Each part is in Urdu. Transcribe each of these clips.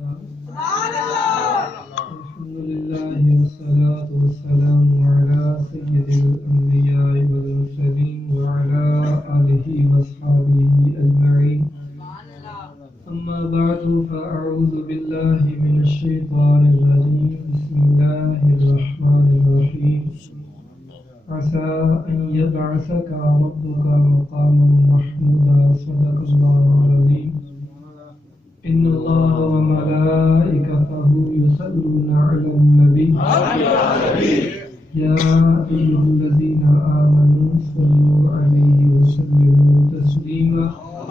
الحمد لله والصلاة والسلام على سيد الأنبياء والمرسلين وعلى آله وأصحابه أجمعين. أما بعد فأعوذ بالله من الشيطان الرجيم. بسم الله الرحمن الرحيم. عسى أن يبعثك ربك مقاما محمودا. صدق الله العظيم. إن الله وملائكته يصلون على النبي يا أيها الذين آمنوا صلوا عليه وسلموا تسليما.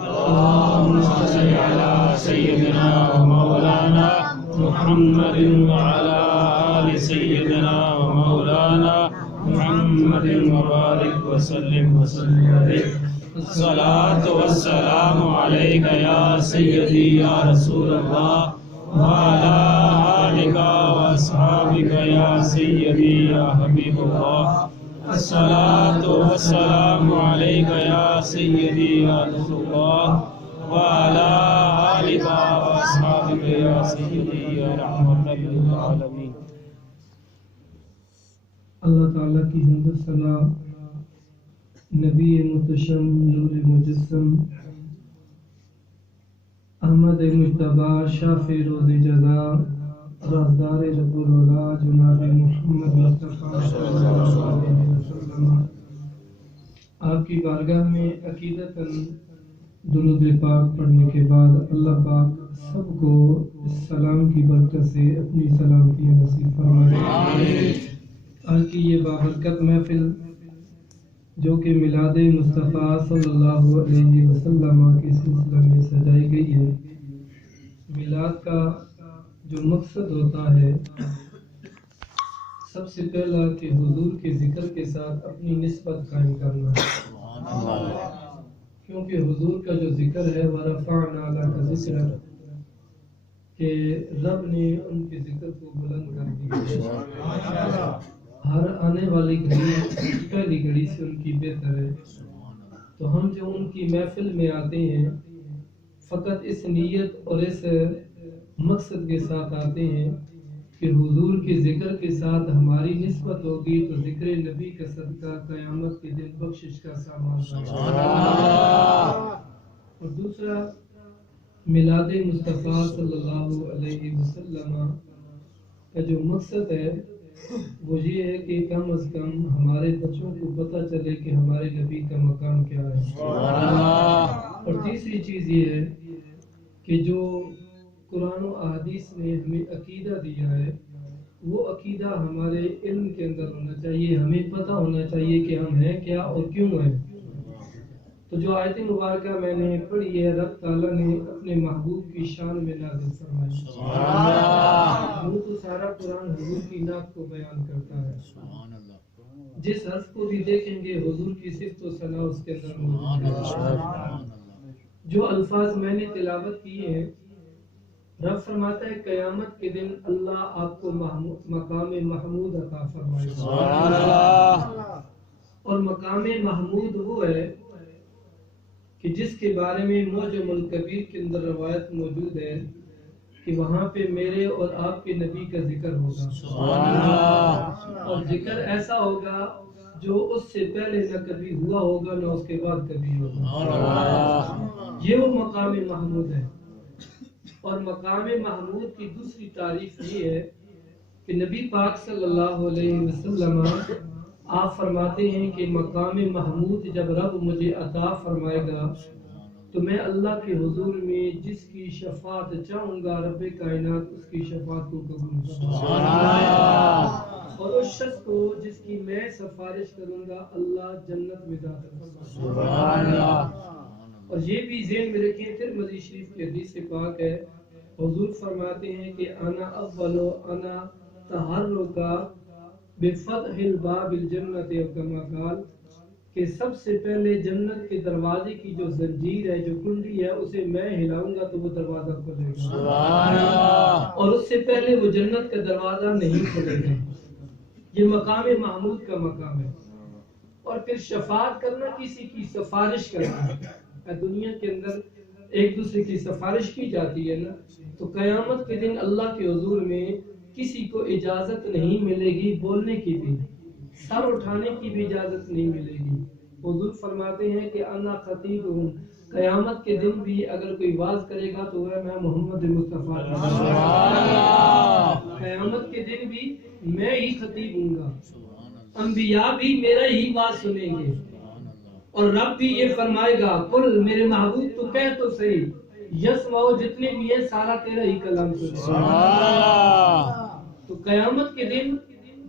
اللهم صل على سيدنا ومولانا محمد وعلى آل سيدنا ومولانا محمد وبارك وسلم عليه. الصلاة والسلام عليك يا سيدي يا رسول الله وعلى آلك وأصحابك يا سيدي يا حبيب الله. الصلاة والسلام عليك يا سيدي يا رسول الله وعلى آلك وأصحابك يا سيدي يا رحمة للعالمين. اللہ تعالیٰ کی حمد و ثنا نبی متشم نور مجسم احمد مجتبی شافع روز جزا رازدار رب العلا جناب محمد مصطفیٰ صلی اللہ علیہ وسلم آپ کی بارگاہ میں عقیدتاً درود پاک پڑھنے کے بعد اللہ پاک سب کو اس سلام کی برکت سے اپنی سلامتیاں نصیب فرمائے. آج کی یہ بابرکت محفل جو کہ میلاد مصطفیٰ صلی اللہ علیہ وسلم کے سلسلہ میں سجائی گئی ہے. میلاد کا جو مقصد ہوتا ہے سب سے پہلا کہ حضور کے ذکر کے ساتھ اپنی نسبت قائم کرنا ہے، کیونکہ حضور کا جو ذکر ہے وَرَفَعْنَا لَكَ ذِكْرَكَ کہ رب نے ان کے ذکر کو بلند کر دیا. ہر آنے والی گھڑی پہلی گھڑی سے ان کی بہتر ہے. تو ہم جو ان کی محفل میں آتے ہیں فقط اس نیت اور اس مقصد کے ساتھ آتے ہیں کہ حضور کے ذکر کے ساتھ ہماری نسبت ہوگی تو ذکر نبی کا صدقہ قیامت کے دن بخشش کا سامان بنے. اور دوسرا میلاد مصطفیٰ صلی اللہ علیہ وسلم کا جو مقصد ہے وہ یہ ہے کہ کم از کم ہمارے بچوں کو پتہ چلے کہ ہمارے نبی کا مقام کیا ہے. اور تیسری چیز یہ ہے کہ جو قرآن و احادیث نے ہمیں عقیدہ دیا ہے وہ عقیدہ ہمارے علم کے اندر ہونا چاہیے. ہمیں پتہ ہونا چاہیے کہ ہم ہیں کیا اور کیوں ہیں. تو جو آیت مبارکہ میں نے پڑھی ہے رب تعالیٰ نے اپنے محبوب کی شان میں نازل فرمائی. وہ تو سارا قرآن حضور کی نعت کو بیان کرتا ہے. جس حرف کو بھی دیکھیں گے حضور کی صفت و ثنا اس کے اندر موجود ہے. جو الفاظ میں نے تلاوت کیے ہیں رب فرماتا ہے قیامت کے دن اللہ آپ کو مقام محمود عطا فرمائے گا. اور مقام محمود وہ ہے کہ جس کے بارے میں معجم الکبیر کے اندر روایت موجود ہے کہ وہاں پہ میرے اور آپ کے نبی کا ذکر ہوگا. اور ذکر ایسا ہوگا جو اس سے پہلے نہ کبھی ہوا ہوگا نہ اس کے بعد کبھی ہوگا. یہ وہ مقام محمود ہے. اور مقام محمود کی دوسری تعریف یہ ہے کہ نبی پاک صلی اللہ علیہ وسلم آپ فرماتے ہیں کہ مقام محمود جب رب مجھے عطا فرمائے گا تو میں اللہ کے حضور میں جس کی شفاعت چاہوں گا رب کائنات اس کی شفاعت کو قبول کرے. اور اس شخص کو جس کی میں سفارش کروں گا اللہ جنت میں داخل کرے. اور یہ بھی ذہن میں رکھیں ترمذی شریف کی حدیث پاک ہے حضور فرماتے ہیں کہ انا اول انا تحرک بفتح الباب الجنت او کما قال کہ سب سے پہلے جنت کے دروازے کی جو زنجیر ہے جو کنڈی ہے اسے میں ہلاؤں گا تو وہ دروازہ کھلے گا. سبحان اللہ. اور اس سے پہلے وہ جنت کا دروازہ نہیں کھلے گا. یہ مقام محمود کا مقام ہے. اور پھر شفاعت کرنا کسی کی سفارش کرنا ہے. دنیا کے اندر ایک دوسرے کی سفارش کی جاتی ہے نا، تو قیامت کے دن اللہ کے حضور میں کسی کو اجازت نہیں ملے گی بولنے کی بھی، سر اٹھانے کی بھی اجازت نہیں ملے گی۔ حضور فرماتے ہیں کہ انا خطیب ہوں، قیامت کے دن بھی اگر کوئی واز کرے گا تو وہ میں محمد مصطفیٰ، قیامت کے دن بھی میں ہی خطیب ہوں گا، انبیاء بھی میرا ہی واز سنیں گے، اور رب بھی یہ فرمائے گا قل میرے محبوب تو کہہ تو صحیح، یسمعو جتنے بھی ہیں سارا تیرا ہی کلام سنے گا۔ تو قیامت کے دن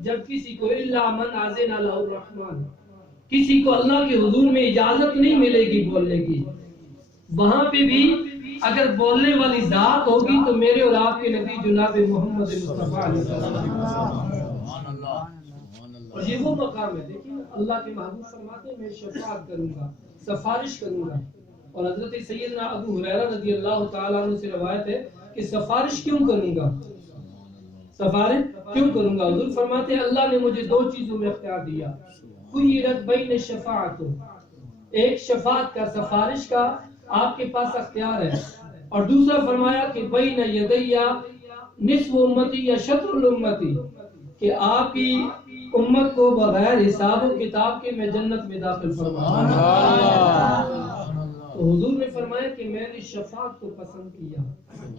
جب کسی کو الا من اذن له الرحمن، کسی کو اللہ کے حضور میں اجازت نہیں ملے گی بولنے کی، وہاں پہ بھی اگر بولنے والی ذات ہوگی تو میرے اور آپ کے نبی جناب محمد مصطفیٰ علیہ السلام، اور یہ وہ مقام ہے۔ دیکھیں اللہ کے محبوب فرماتے ہیں میں شفاعت کروں گا، سفارش کروں گا، اور حضرت سیدنا ابو ہریرہ رضی اللہ تعالیٰ عنہ سے روایت ہے کہ سفارش کیوں کروں گا، سفارش کیوں کروں گا؟ حضور فرماتے ہیں اللہ نے مجھے دو چیزوں میں اختیار دیا، خیرت بین الشفاعت، ایک شفاعت کا سفارش کا آپ کے پاس اختیار ہے، اور دوسرا فرمایا کہ بین یدیا نصف امتی یا شطر الامتی، کہ آپ کی امت کو بغیر حساب و کتاب کے میں جنت میں داخل فرماؤں گا۔ تو حضور نے فرمایا کہ میں نے شفاعت کو پسند کیا،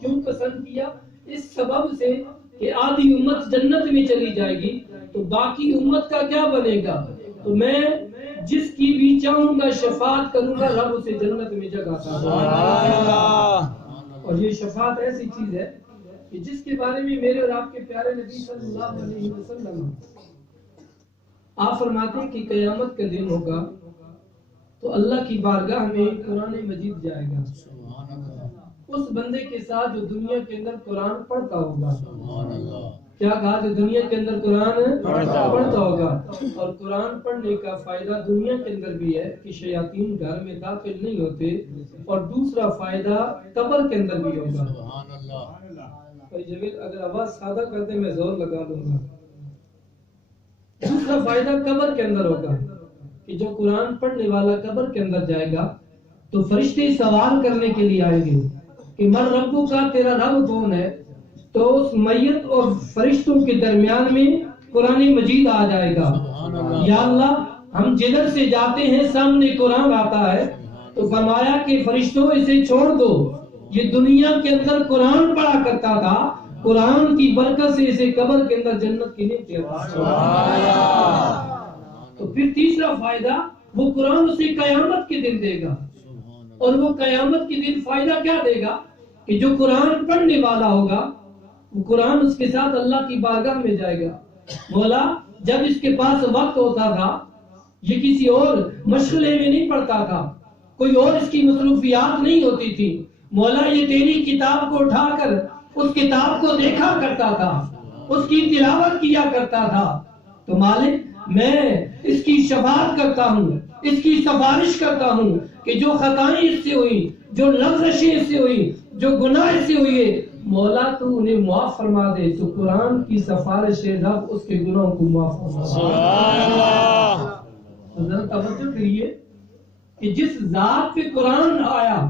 کیوں پسند کیا؟ اس سبب سے کہ آدھی امت جنت میں چلی جائے گی تو باقی امت کا کیا بنے گا، تو میں جس کی بھی چاہوں گا شفاعت کروں گا، رب اسے جنت میں جگہ عطا کرے گا۔ اور یہ شفاعت ایسی چیز ہے کہ جس کے بارے میں میرے اور آپ کے پیارے نبی صلی اللہ علیہ وسلم آپ فرماتے ہیں کہ قیامت کا دن ہوگا تو اللہ کی بارگاہ میں قرآن مجید جائے گا، اس بندے کے ساتھ جو دنیا کے اندر قرآن پڑھتا ہوگا، کیا کہا؟ جو دنیا کے اندر قرآن پڑھتا ہوگا، اور قرآن پڑھنے کا فائدہ دنیا کے اندر بھی ہے کہ شیاطین گھر میں داخل نہیں ہوتے، اور دوسرا فائدہ قبر کے اندر بھی ہوگا۔ جاوید اگر آواز سادہ کرتے میں زور لگا دوں گا۔ دوسرا فائدہ قبر کے اندر ہوگا کہ جو قرآن پڑھنے والا قبر کے اندر جائے گا تو فرشتے سوال کرنے کے لیے آئیں گے کہ من ربو کا، تیرا رب کون ہے؟ تو اس میت اور فرشتوں کے درمیان میں قرآن مجید آ جائے گا، یا اللہ ہم جدھر سے جاتے ہیں سامنے قرآن آتا ہے، تو فرمایا کہ فرشتوں اسے چھوڑ دو، یہ دنیا کے اندر قرآن پڑھا کرتا تھا، قرآن کی برکت سے اسے قبر کے اندر جنت کی نعمتیں عطا۔ تو پھر تیسرا فائدہ وہ قرآن اسے قیامت کے دن دے گا، اور وہ قیامت کے دن فائدہ کیا دے گا کہ جو قرآن پڑھنے والا ہوگا وہ قرآن اس کے ساتھ اللہ کی بارگاہ میں جائے گا، مولا جب اس کے پاس وقت ہوتا تھا یہ کسی اور مشغلے میں نہیں پڑھتا تھا، کوئی اور اس کی مصروفیات نہیں ہوتی تھی، مولا یہ تیری کتاب کو اٹھا کر اس کتاب کو دیکھا کرتا تھا، اس کی تلاوت کیا کرتا تھا، تو مالک میں اس کی شفاعت کرتا ہوں، اس کی سفارش کرتا ہوں کہ جو خطائیں اس سے ہوئی، جو لغزشیں اس سے ہوئی، جو گناہ اس سے ہوئی، مولا تو انہیں معاف فرما دے۔ تو قرآن کی سفارش رب اس کے گناہوں کو معاف فرما دے۔ سبحان اللہ۔ ذرا توجہ کریے کہ جس ذات پہ قرآن آیا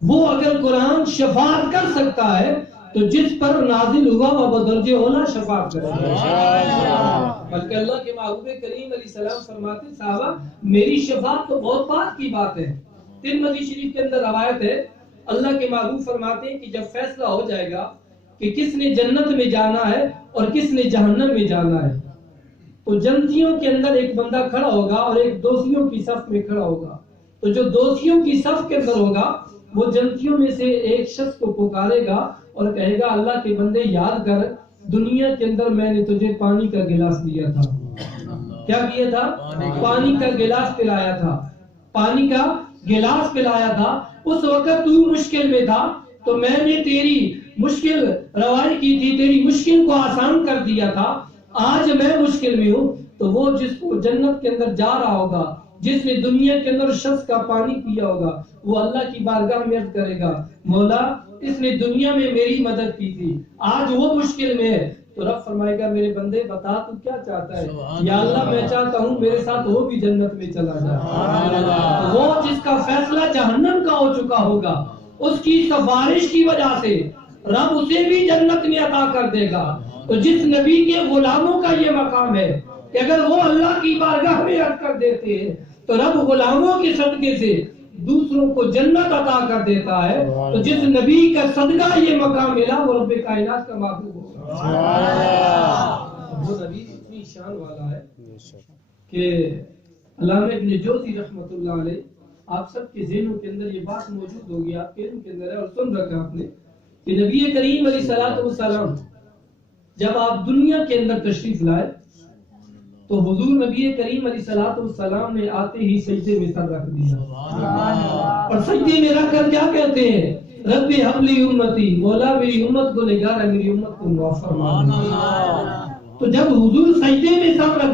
وہ اگر قرآن شفاعت کر سکتا ہے تو جس پر نازل ہوا وہ بدرجہ اولا شفاعت کرے گا۔ بلکہ اللہ کے محبوب کریم علیہ السلام فرماتے صحابہ میری شفاعت تو بہت بات کی بات ہے۔ ترمذی شریف کے اندر روایت ہے، اللہ کے محبوب فرماتے ہیں کہ جب فیصلہ ہو جائے گا کہ کس نے جنت میں جانا ہے اور کس نے جہنم میں جانا ہے، تو جنتیوں کے اندر ایک بندہ کھڑا ہوگا اور ایک دوزیوں کی صف میں کھڑا ہوگا، تو جو دوزیوں کی صف کے اندر ہوگا وہ جنتیوں میں سے ایک شخص کو پکارے گا اور کہے گا اللہ کے بندے یاد کر دنیا کے اندر میں نے تجھے پانی کا گلاس دیا تھا، کیا کیا تھا؟ پانی کا گلاس پلایا تھا، پانی کا گلاس پلایا تھا، اس وقت تو مشکل میں تھا تو میں نے تیری مشکل روائی کی تھی، تیری مشکل کو آسان کر دیا تھا، آج میں مشکل میں ہوں۔ تو وہ جس کو جنت کے اندر جا رہا ہوگا، جس نے دنیا کے اندر شخص کا پانی پیا ہوگا، وہ اللہ کی بارگاہ میں عرض کرے گا مولا اس نے دنیا میں میری مدد کی تھی، آج وہ مشکل میں ہے، تو رب فرمائے گا میرے بندے بتا تو کیا چاہتا ہے؟ یا اللہ میں چاہتا ہوں میرے ساتھ وہ بھی جنت میں چلا جائے۔ وہ جس کا فیصلہ جہنم کا ہو چکا ہوگا اس کی سفارش کی وجہ سے رب اسے بھی جنت میں عطا کر دے گا۔ تو جس نبی کے غلاموں کا یہ مقام ہے کہ اگر وہ اللہ کی بارگاہ میں عرض کر دیتے ہیں تو رب غلاموں کے صدقے سے دوسروں کو جنت عطا کر دیتا ہے۔ تو جس نبی کا صدقہ یہ مقام ملا وہ رب کائنات کا محبوب ہوگا۔ وہ نبی اتنی شان والا ہے کہ علامہ ابن جوزی رحمۃ اللہ علیہ، آپ سب کے ذہنوں کے اندر یہ بات موجود ہوگی، آپ کے علم کے اندر ہے اور سن رکھا آپ نے کہ نبی کریم علیہ الصلوۃ والسلام جب آپ دنیا کے اندر تشریف لائے تو حضور نبی کریم علیہ الصلوۃ والسلام نے آتے ہی سجدے میں سر رکھ دیا، اور سجدے میں رکھ کر کیا کہتے ہیں؟ رب ہب لی امتی، مولا میری امت کو نگارا، میری امت کو معاف فرما۔ تو جب حضور سجدے میں سر رکھ